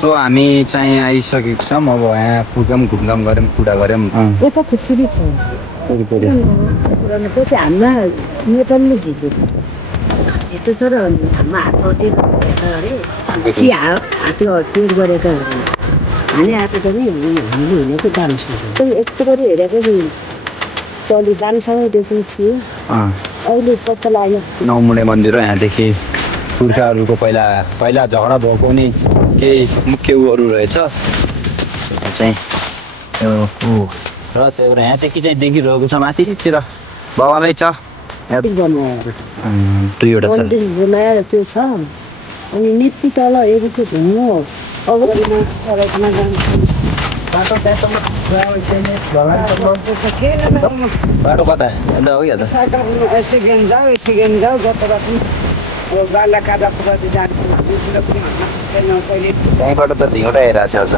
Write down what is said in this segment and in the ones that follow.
So हामी चाहिँ आइसकेको छौँ अब यहाँ पुग्यौँ घुमघाम गऱ्यौँ कुरा गऱ्यौँ यता खुट्टी छ पुरानो पछि हामीमा नेपालले जितेको छ र हाम्रो हात हतियार अरे कि हातको हतियार गरेका हाने आएको त नि हामीले हिँडेको दाम छ यस्तो गरी हेरेको चलि दामसँग देखेको थियो अहिले पत्ता लाग्यो नौमुने मन्दिर हो यहाँदेखि पुर्खाहरूको पहिला झगडा भएको नि केही मुख्य उहरू रहेछ चाहिँ र त्यो यहाँदेखि चाहिँ देखिरहेको छ माथितिर बाबालाई छ दुईवटा छ बनाएर त्यो छ अनि नित्य तल हेरेको थियो घुम्नु बाटो कता यता हो कि यता त्यहीँबाट त ढिँगोटा हेरिरहेको छ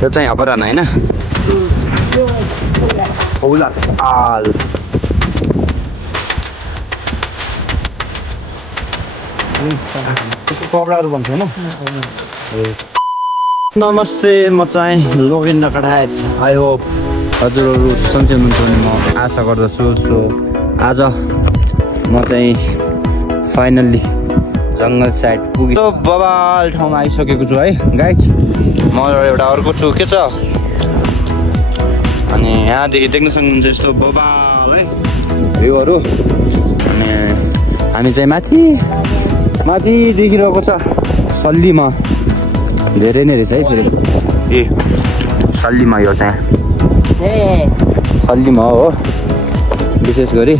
त्यो चाहिँ अपराह्न होइन औला आल कपडाहरू भन्छ होइन नमस्ते म चाहिँ लोकेन्द्र कटायत आई होप हजुरहरू सन्चै हुनुहुन्छ भने म आशा गर्दछु सो आज म चाहिँ फाइनल्ली जङ्गल साइड पुगेँ बबाल ठाउँमा आइसकेको छु है गाइज म एउटा अर्को छु के छ अनि यहाँदेखि देख्न सक्नुहुन्छ यस्तो बबाल है भ्यूहरू अनि हामी चाहिँ माथि देखिरहेको छ सल्लीमा धेरै नै रहेछ है फेरि ए सल्लीमा यो चाहिँ सल्लीमा हो विशेष गरी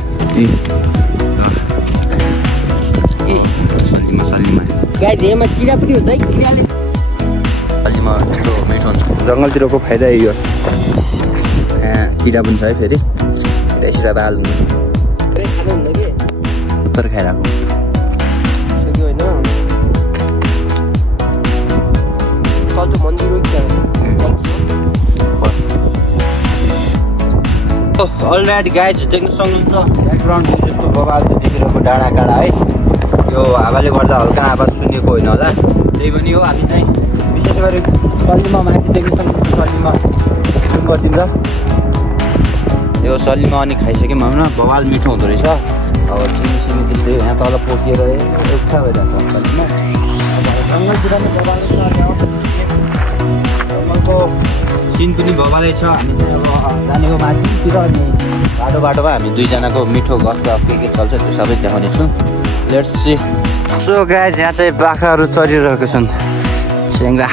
सल्लीमा किरा पनि हुन्छ है किराले सल्लीमा यस्तो मिठो हुन्छ जङ्गलतिरको फाइदा यो यहाँ किरा पनि छ है फेरि त्यसरी बाल हुन्छ उत्तर खाइरहेको अलराइट गाइज देख्न सक्नुहुन्छ ब्याकग्राउन्ड यस्तो बबाल देखिरहेको डाँडा काँडा है यो हावाले गर्दा हल्का आवाज सुनेको होइन होला त्यही पनि हो हामी चाहिँ विशेष गरी सल्लीमा माथि देख्न सक्नुहुन्छ सल्लीमा गरिदिन्छ यो सल्लीमा अनि खाइसक्यौँ होइन बबाल मिठो हुँदो रहेछ अब चिनी त्यस्तै यहाँ तल पोखिएर एउटा भइरहेको सल्लीमा जङ्गलतिर नै बबाल छ जङ्गलको सिन पनि बबालै छ हामी चाहिँ अब जानेको माथितिर अनि बाटोमा हामी दुईजनाको मिठो गफ के चल्छ त्यो सबै देखाउने छु लेट्स सी सो गाइज यहाँ चाहिँ बाख्राहरू चरिरहेको छन् च्याङ्ग्रा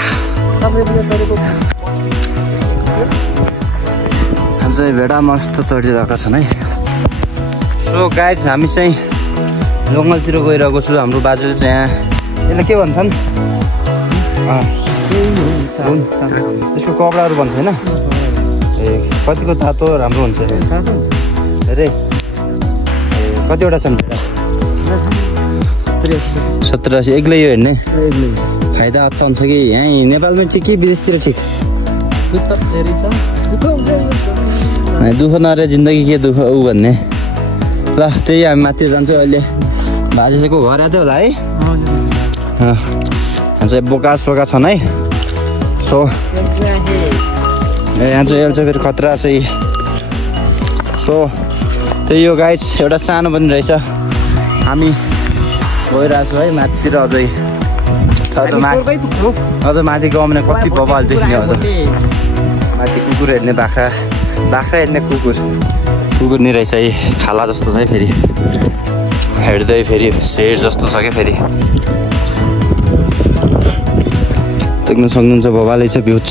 यहाँ चाहिँ भेडा मस्त चढिरहेका छन् है सो गाइज हामी चाहिँ जङ्गलतिर गइरहेको छु हाम्रो बाजुले चाहिँ यहाँ यसलाई के भन्छन् त्यसको कपडाहरू भन्छ होइन ए कतिको तातो राम्रो हुन्छ अरे कतिवटा छन् 70-80 एक्लै यो हेर्ने फाइदा अच्छा हुन्छ कि यहीँ नेपालमै ठिक कि विदेशतिर ठिक दुःख नरे जिन्दगी के दुःख ऊ भन्ने ल त्यही हामी माथि जान्छौँ अहिले बाजेको घर आएको होला है यहाँ चाहिँ बोका सोका छन् है सो यहाँ चाहिँ अहिले चाहिँ फेरि खतरा चाहिँ सो त्यही यो गाइज एउटा सानो पनि रहेछ हामी गइरहेको छु है माथितिर अझ माथि गयो कति बबाल देख्ने अझ माथि कुकुर हेर्ने बाख्रा हेर्ने कुकुर नि रहेछ है खाला जस्तो छ है फेरि हेर्दै फेरि शेर जस्तो छ क्या फेरि देख्न सक्नुहुन्छ बबालै छ भ्युज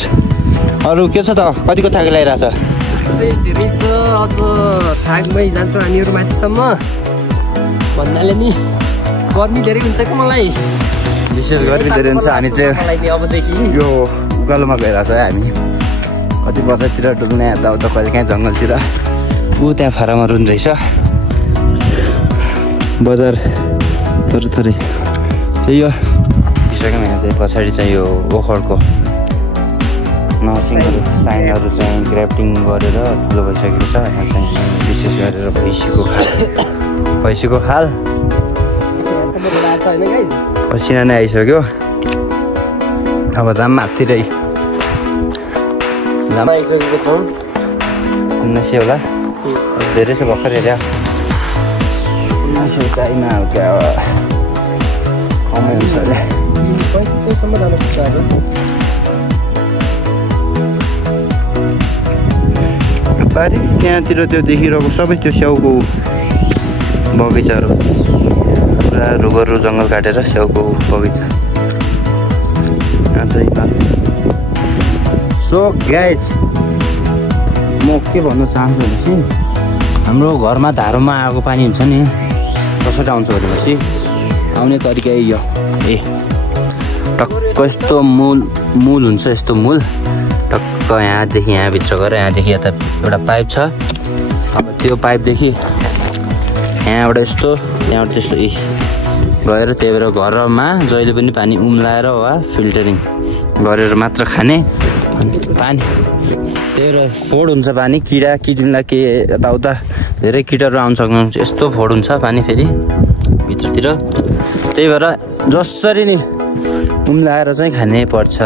अरू के छ त कतिको थाक लगाइरहेछ धेरै छ अझ थाकमै जान्छौँ हामीहरू माथिसम्म भन्नाले नि गर्मी धेरै हुन्छ कि मलाई विशेष गर्मी धेरै हुन्छ हामी चाहिँ अबदेखि यो उकालोमा गइरहेछ है हामी कति बजारतिर डुल्ने यताउता कहिले काहीँ जङ्गलतिर ऊ त्यहाँ फारामहरू पनि रहेछ बजार थोरै त्यही हो सकेमा यहाँ चाहिँ पछाडि चाहिँ यो ओखरको नर्सिङहरू साइनहरू चाहिँ ग्राफ्टिङ गरेर ठुलो भइसकेको छ यहाँ चाहिँ विशेष गरेर भैँसीको खाल होइन गाइज? पसिना नै आइसक्यो। अब दाम माथिरै दाम आइसकेको छौँ। 1900 होला। धेरै छ भर्खर हेऱ्यो। 1900 चाहिमा हो क्या कमै हुन्छ होला। 3500सम्म जानु पर्छ आज। बारी त्यहाँतिर त्यो देखिरहेको सबै त्यो स्याउको बगैँचाहरू पुरा रुखहरू जङ्गल काटेर स्याउको बगैँचा। सो गाइज म के भन्न चाहन्छु भनेपछि हाम्रो घरमा धारोमा आएको पानी हुन्छ नि कसरी आउँछ भनेपछि आउने तरिका यो टक्क यस्तो मूल हुन्छ। यस्तो मूल टक्क यहाँदेखि यहाँभित्र गएर यहाँदेखि यता एउटा पाइप छ। अब त्यो पाइपदेखि यहाँबाट यस्तो त्यहाँबाट त्यस्तो गएर त्यही भएर घरमा जहिले पनि पानी उम्लाएर वा फिल्टरिङ गरेर मात्र खाने पानी। त्यही भएर फोड हुन्छ पानी। किरा किटिनलाई के यताउता धेरै किटाहरू आउन सक्नुहुन्छ। यस्तो फोड हुन्छ पानी फेरि भित्रतिर। त्यही भएर जसरी नि उम्लाएर चाहिँ खाने पर्छ।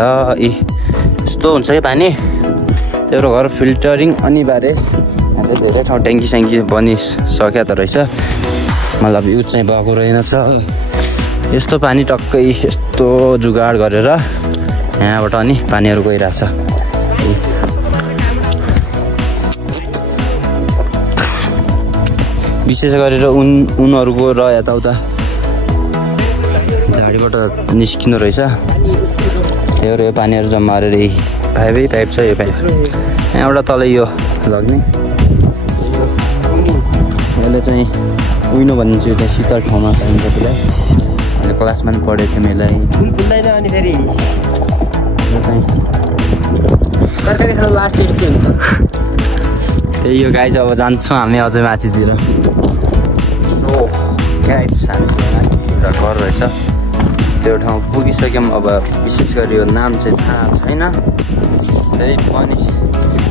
यस्तो हुन्छ कि पानी। त्यही भएर घर फिल्टरिङ अनिवार्य। यहाँ चाहिँ धेरै ठाउँ ट्याङ्की स्याङ्की बनिसक्यो त रहेछ, मतलब युज चाहिँ भएको रहेनछ। यस्तो पानी टक्कै यस्तो जुगाड गरेर यहाँबाट अनि पानीहरू गइरहेछ। विशेष गरेर उनहरूको र यताउता झाडीबाट निस्किनु रहेछ। त्यही भएर यो पानीहरू जम्मा गरेर पाइप छ। यो पाइप यहाँबाट तल यो लग्ने यसले चाहिँ उइनो भनिन्छ। यो चाहिँ शीतल ठाउँमा पाइन्छ। त्यसलाई अहिले क्लासमा पनि पढेको थियो मेलाई। अनि फेरि तरकारी खानु लास्ट टेस्ट के हुन्छ? त्यही यो गाइज अब जान्छौँ हामी अझै माथितिर। सो गाइज हामी एउटा घर रहेछ त्यो ठाउँ पुगिसक्यौँ। अब विशेष गरी यो नाम चाहिँ थाहा छैन। त्यही पनि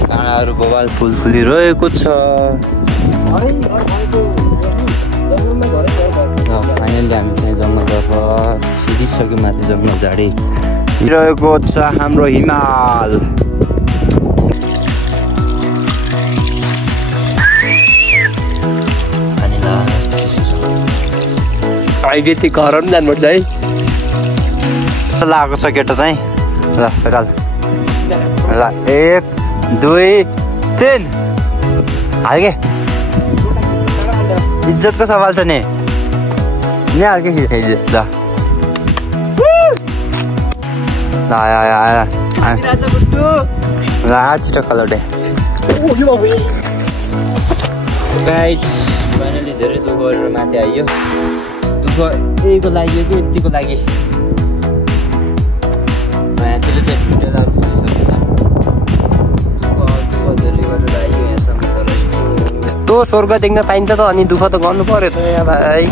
काँडाहरू बबाल फुल फुलिरहेको छ। फाइनली हामी चाहिँ जङ्गलतर्फ छिरिसक्यौँ। माथि जङ्गल झाडी रहेको छ हाम्रो हिमाल। अहिले त्यो घर पनि जानुपर्छ है। लागेको छ केटो चाहिँ। ल ल 1 2 3 हाल्के इज्जतको सवाल छ नि हाल्के ल ल छिटो कलौटे। फाइनली धेरै दुःख गरेर माथि आइयो। दुःख यहीको लागि कि यतिको लागि यहाँतिर चाहिँ ढुङ्गाहरू फुलिसकेको छ। दुःख धेरै गरेर आइयो यहाँसम्म। तर यस्तो स्वर्ग देख्न पाइन्छ त अनि दुःख त गर्नु पर्यो त यहाँ भाइ।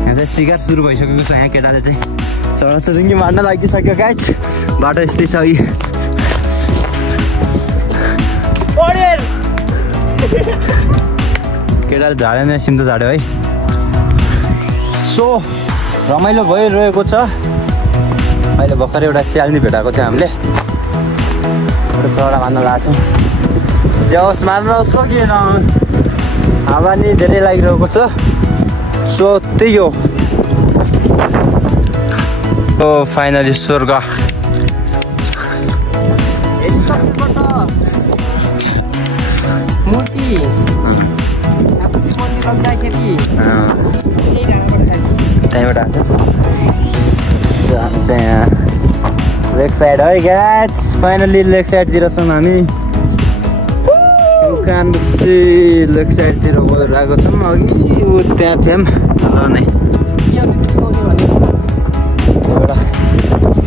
यहाँ चाहिँ शिकार सुरु भइसकेको छ। यहाँ केटाले चाहिँ चराचुरुङ्गी मार्न लागिसक्यो गाइज। बाटो यस्तै छ अघि। केटाले झाडेन सिन्तो झाड्यो है। सो रमाइलो भइरहेको छ। अहिले भर्खर एउटा स्याल्नी भेटाएको थियो हामीले। एउटा चरा मार्न लाग्थ्यौँ। ज्याउस मार्न सकिएन। हावा नि धेरै लागिरहेको छ। सो त्यही हो। फाइनली स्वर्ग। त्यहीँबाट त्यहाँ लेक साइड है गाइज। फाइनली लेक साइडतिर छौँ हामी। कामसी लेक साइडतिर गएर आएको छौँ। अघि ऊ त्यहाँ थियौँ नै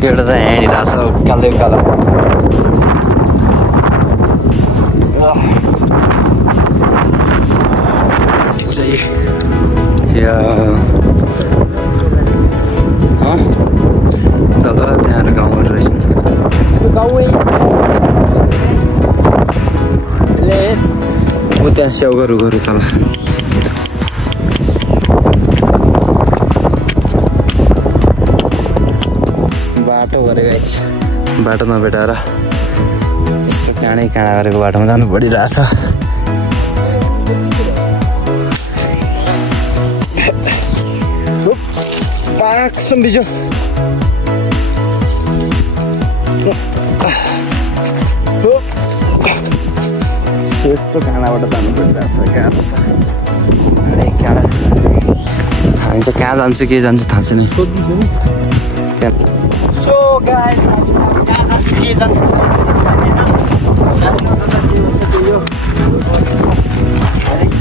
एउटा चाहिँ हिँडिरहेको छ उकालो उकालो। ठिक छ तल त्यहाँ गाउँहरू रहेछ। गाउँ ऊ त्यहाँ स्याउको रुखहरू तल बाटो गरेको बाटो नभेटाएर यस्तो काँडै काँडा गरेको बाटोमा जानु परिरहेछ पाक्सम बिजो यस्तो काँडाबाट जानु परिरहेछ गाह्रो छ काँडै काँडा हामी चाहिँ कहाँ जान्छु के जान्छ थाहा छैन सो गाइस कहाँ जान्छ के जान्छ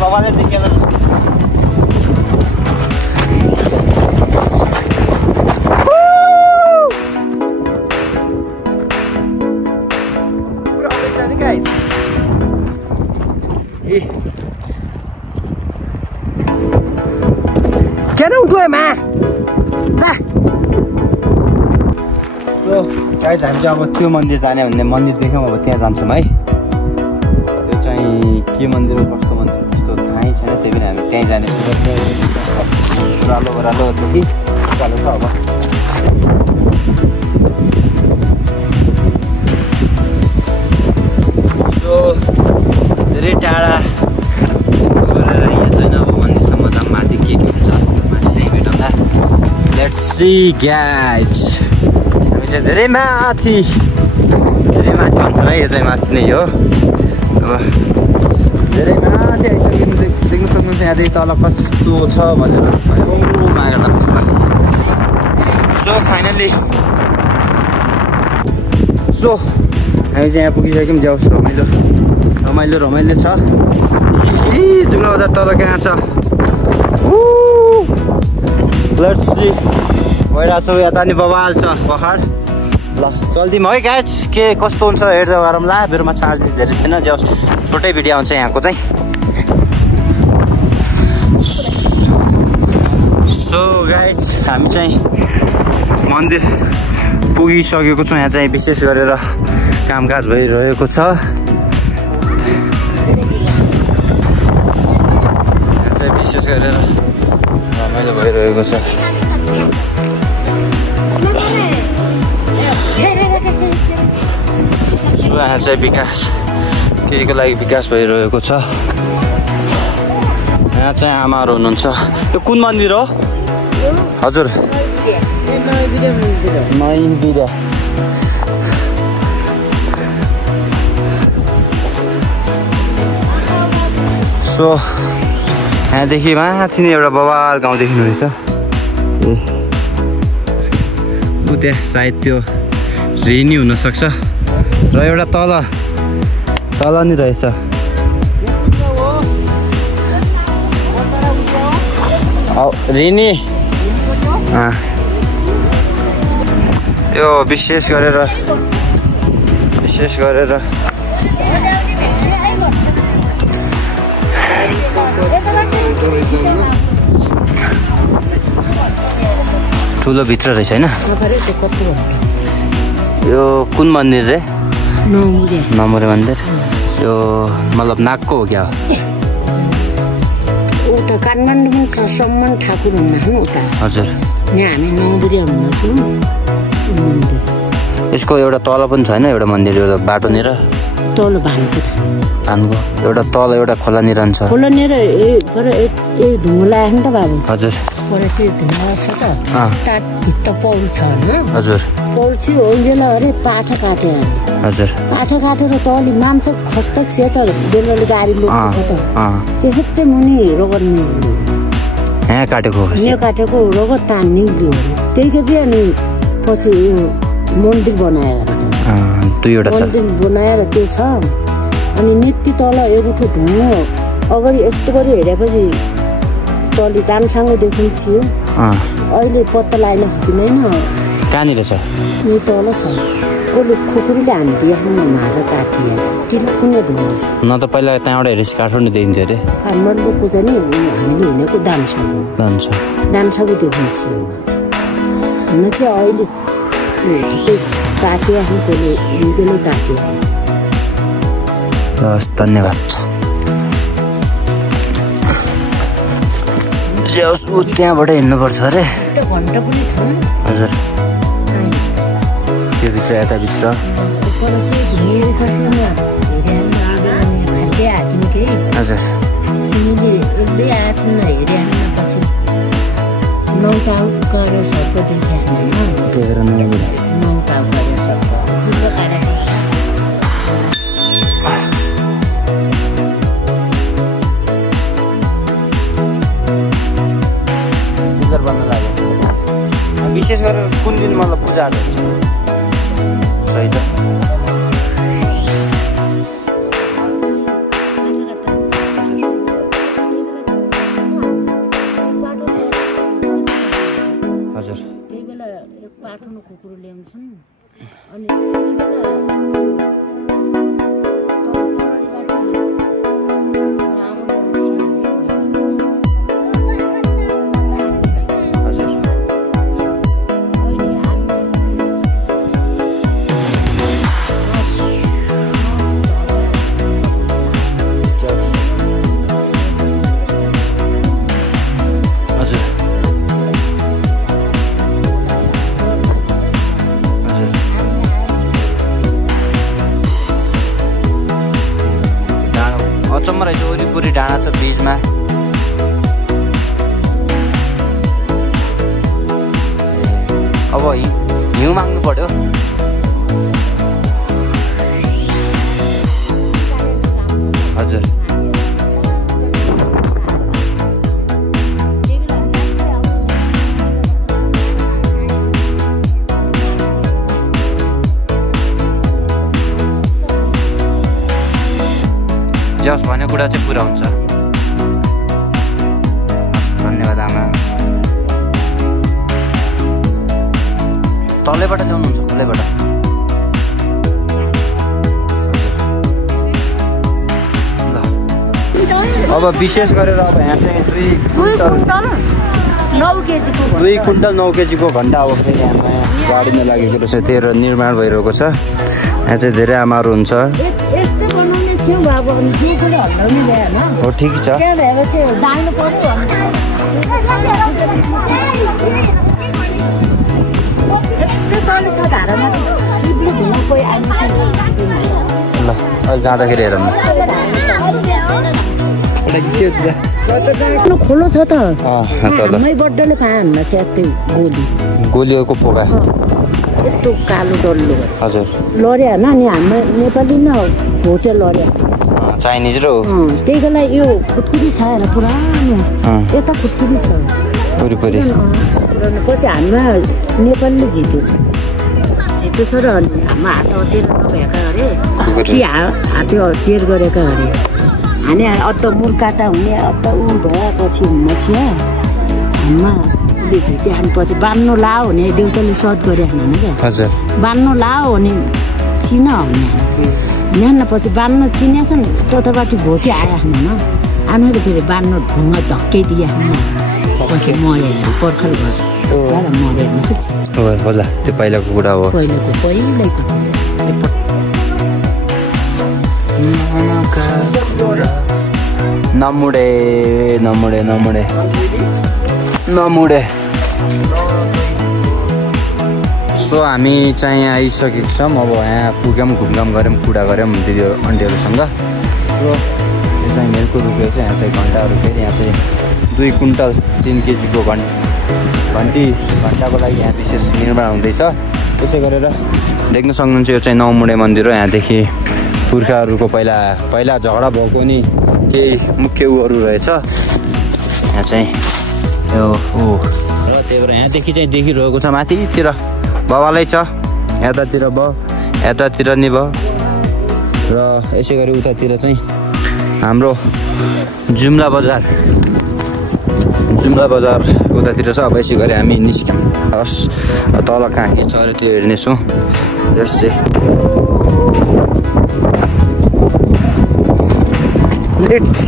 बाबाले देखेर Kenapa gue mah? Dah. So guys हामी चाहिँ अब त्यो मन्दिर जाने भन्ने मन्दिर देख्यौँ अब त्यहाँ जान्छौँ है त्यो चाहिँ के मन्दिर हो कस्तो मन्दिर हो त्यस्तो थाहै छैन त्यही पनि हामी त्यहीँ जाने ओह्रालो ओह्रालो थियो कि चालु छ अब सो धेरै टाढा गरेर यहाँ छैन अब मन्दिरसम्म त माथि के हुन्छ माथि चाहिँ भेटौँला लेट्स सी गाइस हामी चाहिँ धेरै माथि भन्छ है यो चाहिँ माथि नै हो अब धेरै माथि आइसक्यो देख्न सक्नुहुन्छ यहाँदेखि तल कस्तो छ भनेर मागेर लाग्छ सो फाइनली सो हामी चाहिँ यहाँ पुगिसक्यौँ जाओस् रमाइलो छ जुम्ला बजार तल कहाँ छ लेट्स सी भइरहेको छ यता नि बवाल छ पहाड ल चल्दिउँ है गाइस के कस्तो हुन्छ हेर्दै गरौँ ला मेरोमा चार्ज धेरै छैन जाओस् छोटै भिडियो आउँछ यहाँको चाहिँ सो गाइस हामी चाहिँ मन्दिर पुगिसकेको छौँ यहाँ चाहिँ विशेष गरेर कामकाज भइरहेको छ यहाँ चाहिँ विशेष गरेर रमाइलो भइरहेको छ यहाँ चाहिँ विकास केहीको लागि विकास भइरहेको छ यहाँ चाहिँ आमाहरू हुनुहुन्छ यो कुन मन्दिर हो हजुर नयनबिरा सो यहाँदेखि माथि नै एउटा बवाल गाउँ देख्नुहुनेछ ऊ त्यहाँ सायद त्यो रेनी हुनसक्छ र एउटा तल नि रहेछ रेनी यो विशेष गरेर ठुलो भित्र रहेछ होइन यो कुन मन्दिर रे नमुरे मन्दिर यो मतलब नागको हो क्या उता काठमाडौँ छ सम्मान ठाकुर हुनुहुन्छ उता हजुर यहाँ हामी नौबिरे हुनुहुन्छ यसको एउटा तल पनि छैन एउटा मन्दिर एउटा बाटोनिर तल भानको एउटा तल एउटा खोलानिर छ खोलानिर ए ढुङ्गा लाग्यो नि त बाबु हजुर पर त्यो ढुङ्गा छ त भित्र पौडी छ होइन हजुर पौडी चाहिँ होइजेला अरे पाठा काटे हजुर पाठा काटेर त अलि मान्छ खस्ता छ त बेलुली गाडी लोकेको छ त त्यसो चाहिँ मुनि रगत निक्ल्यो यहाँ काटेको रगत तान निक्ल्यो त्यही के अनि पछि यो मन्दिर बनाएर मन्दिर बनाएर त्यो छ अनि नित्य तल एउटा ढुङ्गो अगाडि यस्तो गरी हेरेपछि तल दामसँग देखिन्थ्यो अहिले पत्ता लाग्न सकिँदैन कहाँनिर छ यही तल छ कसले खुकुरीले हानिदिए माझा काटिया छ टिल्कुने ढुङ्गा छ न त पहिला त्यहाँबाट हेरेपछि काठमाडौँ देखिन्थ्यो अरे काठमाडौँको चाहिँ नि हामीले हुनेको दामसाको देखिन्थ्यो हुन चाहिँ अहिले काटिया त्यसले काट्यो हस् धन्यवाद त्यहाँबाट हिँड्नुपर्छ अरे घन्टा पनि छ हजुर त्यो भित्र यताभित्र हजुर विशेष गरेर कुन दिन मतलब पूजाहरू हुन्छ सही त हजुर त्यही बेला एक पाठोनो कुकुर ल्याउँछन् अनि अचम्म रहेछ वरिपरि डाँडा छ बिचमा अब हिउँ माग्नु पर्यो हजुर जस भन्ने कुरा चाहिँ पुरा हुन्छ धन्यवाद आमा तलैबाट ल्याउनुहुन्छ खोलैबाट अब विशेष गरेर अब यहाँ चाहिँ 2 कुन्टल 9 केजीको घन्टा अब फेरि यहाँ गाडीमा लागेको रहेछ त्यो निर्माण भइरहेको छ यहाँ चाहिँ धेरै आमाहरू हुन्छ हो ठिक छ ल अहिले जाँदाखेरि हेरौँ खोलो छ त हाम्रै बड्डोले खायो हामीलाई चाहिँ गोली गोलीको पोका यस्तो कालो डल्लो हजुर लड्यो होइन अनि हाम्रो नेपाली न भोटे लड्यो चाइनिज र त्यही बेला यो खुट्कुरी छ होइन पुरानो यता खुट्कुरी छ वरिपरि पछि हाम्रा नेपालीले जितेछ र अनि हाम्रो हात हतियार नभएका अरे हाते हतियार गरेका अरे हाने अत्त मुर्काटा हुने अत्त ऊ भएपछि हुने छिया हाम्रा झिटे हानेपछि बान्नु लाओ भने देउताले सद गरे हाने क्या हजुर बान्नु लाओ भने चिन हुने न्यान पछि बान्नु चिनेछ नि तताबाट भोटे आयो हानेमा आमाले फेरि बान्नु ढुङ्गा धक्काइदियो हाने पछि मर्यो पर्खल भयो मर्यो होला त्यो पहिलाको कुरा हो पहिलाको नमुडे सो हामी चाहिँ आइसकेको छौँ अब यहाँ पुग्यौँ घुमघाम गऱ्यौँ कुरा गऱ्यौँ दिदी आन्टीहरूसँग र यो चाहिँ मेलको रुपियाँ चाहिँ यहाँ चाहिँ घन्टाहरू फेरि यहाँ चाहिँ 2 कुन्टल 3 केजीको घन्टाको लागि यहाँ विशेष निर्माण हुँदैछ त्यसै गरेर देख्न सक्नुहुन्छ यो चाहिँ नौमुडे मन्दिर हो यहाँदेखि पुर्खाहरूको पहिला झगडा भएको नि केही मुख्य उहरू रहेछ यहाँ चाहिँ यो र त्यही भएर यहाँदेखि चाहिँ देखिरहेको छ माथितिर बाबालै छ यतातिर नि भयो र यसै गरी उतातिर चाहिँ हाम्रो जुम्ला बजार उतातिर छ अब यसै गरी हामी निस्क्यौँ हस् तल कहाँ के छ अरे त्यो हेर्नेछौँ यस चाहिँ लेट्स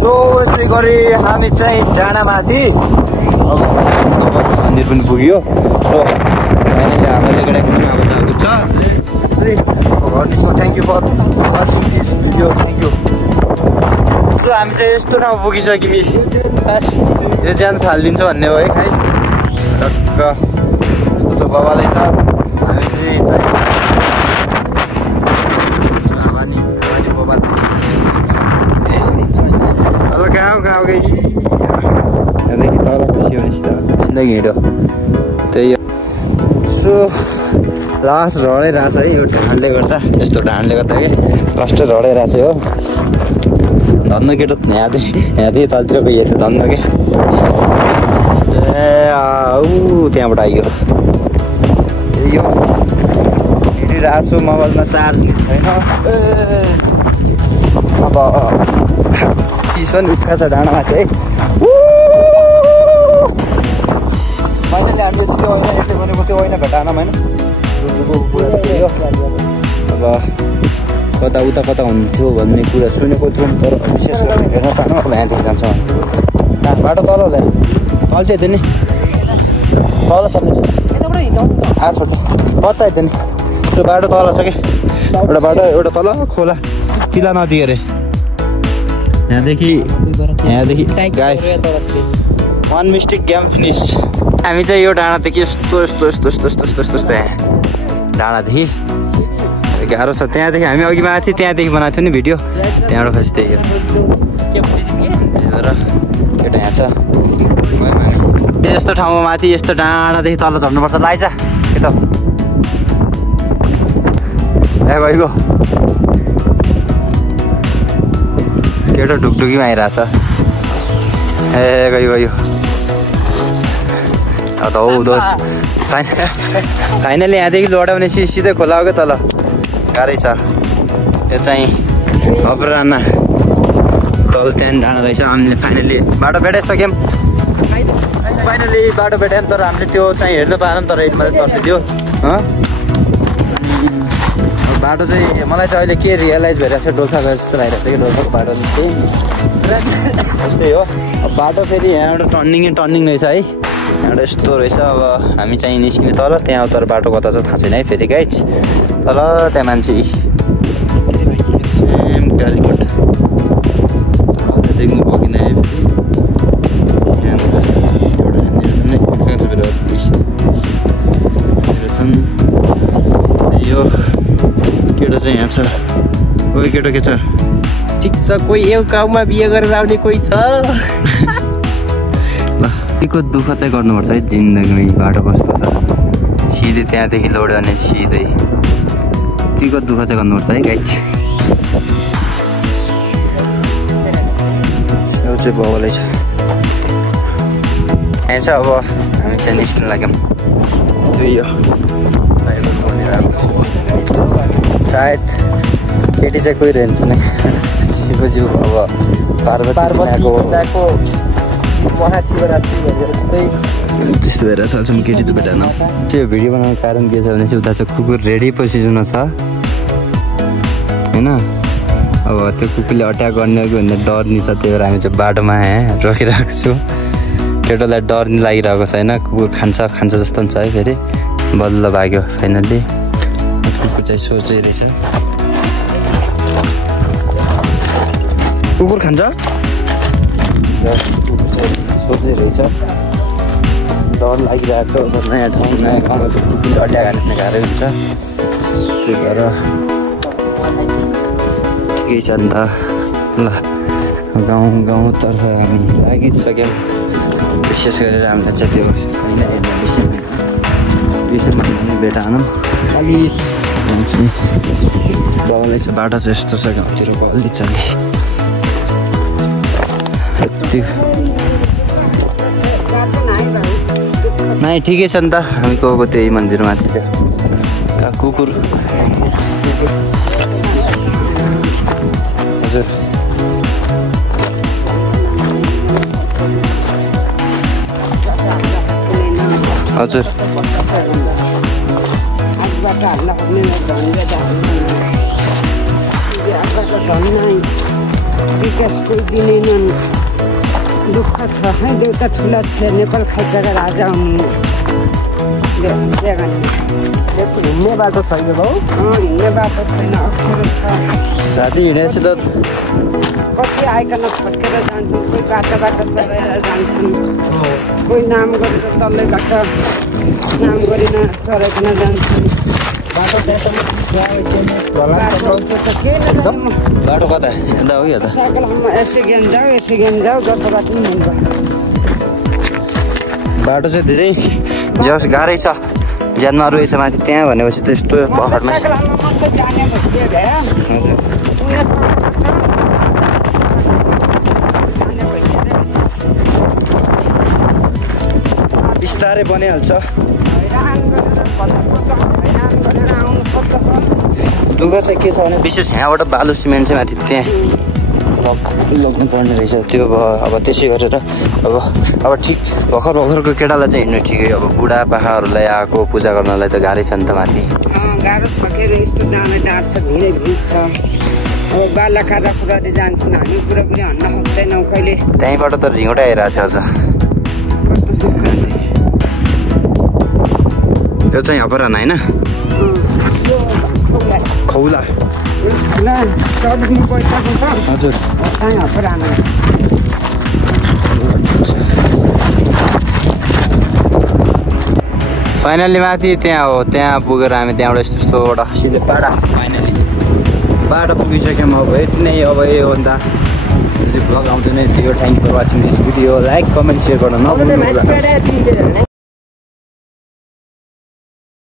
सो यसै गरी हामी चाहिँ डाँडामाथि मन्दिर पनि पुग्यो। सो फाइनली हामीले गएको अब जाएको छ। Thank you for watching this video. Thank you. So हामी चाहिँ यस्तो ठाउँ पुगिसक्यौँ। यो ज्यान थालिदिन्छ भन्ने हो है खाइस। टक्क यस्तो बबालै छ। हामी चाहिँ कहाँ गई यहाँदेखि तल खुसी भनेपछि त जिन्दगी हिँड्यो त्यही हो। सो लास्ट रडाइरहेछ है यो ढाँडले गर्दा। यस्तो ढाँडले गर्दा के लास्ट रडाइरहेछ हो। धन्न केटो यहाँदेखि तलतिर गइयो त्यो धन्न के त्यहाँबाट आइयो। त्यही हो हिँडिरहेको छु। मोबाइलमा चार्ज छैन। अब चिसो नि उठ्का छ डाँडामाथि है। फाइनली हामीले त्यो होइन यसले भनेको त्यो होइन भेटाएनौँ होइन। अब कता उता कता हुन्थ्यो भन्ने कुरा सुनेको थियौँ तर विशेष गरेर हेर्न पाएनौँ। अब यहाँदेखि जान्छ बाटो तल होला तल चाहिँ नि तल सक्ने छोटो कता आइदियो नि त्यो बाटो तल छ कि एउटा बाटो एउटा तल खोला किला नदी अरे यहाँदेखि गाई वान मिस्टेक गेम फिनिस। हामी चाहिँ यो डाँडादेखि यस्तो डाँडादेखि गाह्रो छ। त्यहाँदेखि हामी अघि माथि त्यहाँदेखि बनाएको थियो नि भिडियो त्यहाँबाट खसी त्यही हो। भएर एउटा यहाँ छ यस्तो ठाउँमा माथि यस्तो डाँडादेखि तल झर्नुपर्छ। लाइज के त ए गइगयो केटो ढुकढुकीमा आइरहेछ। ए गयो अब फाइनली यहाँदेखि लोडाउने सिधै खोला हो क्या तल गाह्रै छ। यो चाहिँ अपराना तल त्यहाँ डाँडा रहेछ। हामीले फाइनली बाटो भेटाइसक्यौँ। फाइनली बाटो भेटायौँ तर हामीले त्यो चाहिँ हेर्न पाएनौँ तर मैले तर्सिदियो। बाटो चाहिँ मलाई चाहिँ अहिले के रियलाइज भइरहेको छ डोल्खा गए जस्तो भइरहेको छ कि डोल्खाको बाटो चाहिँ त्यस्तै हो। अब बाटो फेरि यहाँबाट टर्निङ रहेछ है। यहाँबाट यस्तो रहेछ। अब हामी चाहिँ निस्किने तल त्यहाँ तर बाटो कता छ थाहा छैन है फेरि गाइज। तल त्यहाँ मान्छे कालीकोट देख्नु भएन है। यो केटो चाहिँ यहाँ छ। कोही केटो के छ ठिक छ। कोही एक गाउँमा बिहे गरेर आउने कोही छ। को दुःख चाहिँ गर्नुपर्छ है जिन्दगीमा। बाटो कस्तो छ सिधै त्यहाँदेखि लोड्यो भने सिधै तीको दुःख चाहिँ गर्नुपर्छ है गाइज। यो चाहिँ बगलै छ यहाँ छ। अब हामी चाहिँ निस्किन लाग्यौँ। त्यही हो सायद केटी चाहिँ कोही रहन्छ नि शिवज्यू। अब पार्वतीको महाशिवरात्रि त्यस्तो भएर सालसम्म केटी त भेटेन। त्यो भिडियो बनाउनु कारण के छ भने चाहिँ उता चाहिँ कुकुर रेडी पोजिसनमा छ होइन। अब त्यो कुकुरले अट्याक गर्ने कि भन्ने डर नि छ। त्यही भएर हामी चाहिँ बाटोमा रोकिरहेको छु। केटोलाई डर नि लागिरहेको छ होइन। कुकुर खान्छ जस्तो छ है। फेरि बल्ल भाग्यो फाइनल्ली। कुकुर चाहिँ सोचिरहेछ कुकुर खान्छ सोचिरहेछ। डर लागिरहेको नयाँ ठाउँ नयाँ गाउँमा कुकुर अड्या हान्ने गाह्रै हुन्छ। त्यही भएर ठिकै छ नि त। ल गाउँतर्फ हामी लागिसक्यौँ। विशेष गरेर हामीलाई चाहिँ त्यो विषयमा भेटाएनौँ। अलिक बगालै छ। बाटो चाहिँ यस्तो छ गाउँतिर अलि चल्ने नाइ ठिकै छ नि त। हामी गएको त्यही मन्दिरमाथि त्यहाँ कुकुर हजुर हजुर विकास कोही दिँदैनन् दुःख छ है देउता ठुला छ नेपाल खाइटाका राजा हुनु हिँड्ने बाटो छैन भाउ हिँड्ने बाटो छैन अप्ठ्यारो छ राति हिँडेपछि त कति आइकन फर्केर जान्छन् कोही बाटो चढेर जान्छन् कोही नाम गरेर तल्लैबाट नाम गरिन चढाइकन जान्छन् बाटो कता यता हो कि यता साइकलमा यसो गेम जाऊ जस्तो बाटो पनि हुन्छ बाटो चाहिँ धेरै जस गाह्रै छ ज्यानमा रहेछ माथि त्यहाँ भनेपछि त्यस्तो पहाडमा साइकलमा मात्रै जाने भइसक्यो हजुर बिस्तारै बनिहाल्छ दुःख चाहिँ के छ भने विशेष यहाँबाट बालु सिमेन्ट चाहिँ माथि त्यहाँ लग्नु पर्ने रहेछ त्यो अब त्यसै गरेर अब ठिक भर्खरको केटालाई चाहिँ हिँड्नु ठिकै अब बुढापाकाहरूलाई आएको पूजा गर्नलाई त गाह्रै छ नि त माथि गाह्रो छ के अरे यस्तो जाने डाँट छ भिड छ अब बालाखारा पुऱ्याएर जान्छन् हामी बुढाबुढी हन्न सक्दैनौँ कहिले त्यहीँबाट त रिउँटा आइरहेको थियो अझ कस्तो दुःख छ त्यो चाहिँ अपराह्न होइन खौला चढ्नु पैसा हुन्छ हजुर कहीँ अपराह्न फाइनल्ली माथि त्यहाँ हो त्यहाँ पुगेर हामी त्यहाँबाट यस्तो एउटा सिधै बाटा फाइनली बाटो पुगिसक्यौँ अब यति नै अब योभन्दा भ्लग आउँदैन थियो thank you for watching this video like comment share गर्न नभुल्नु होला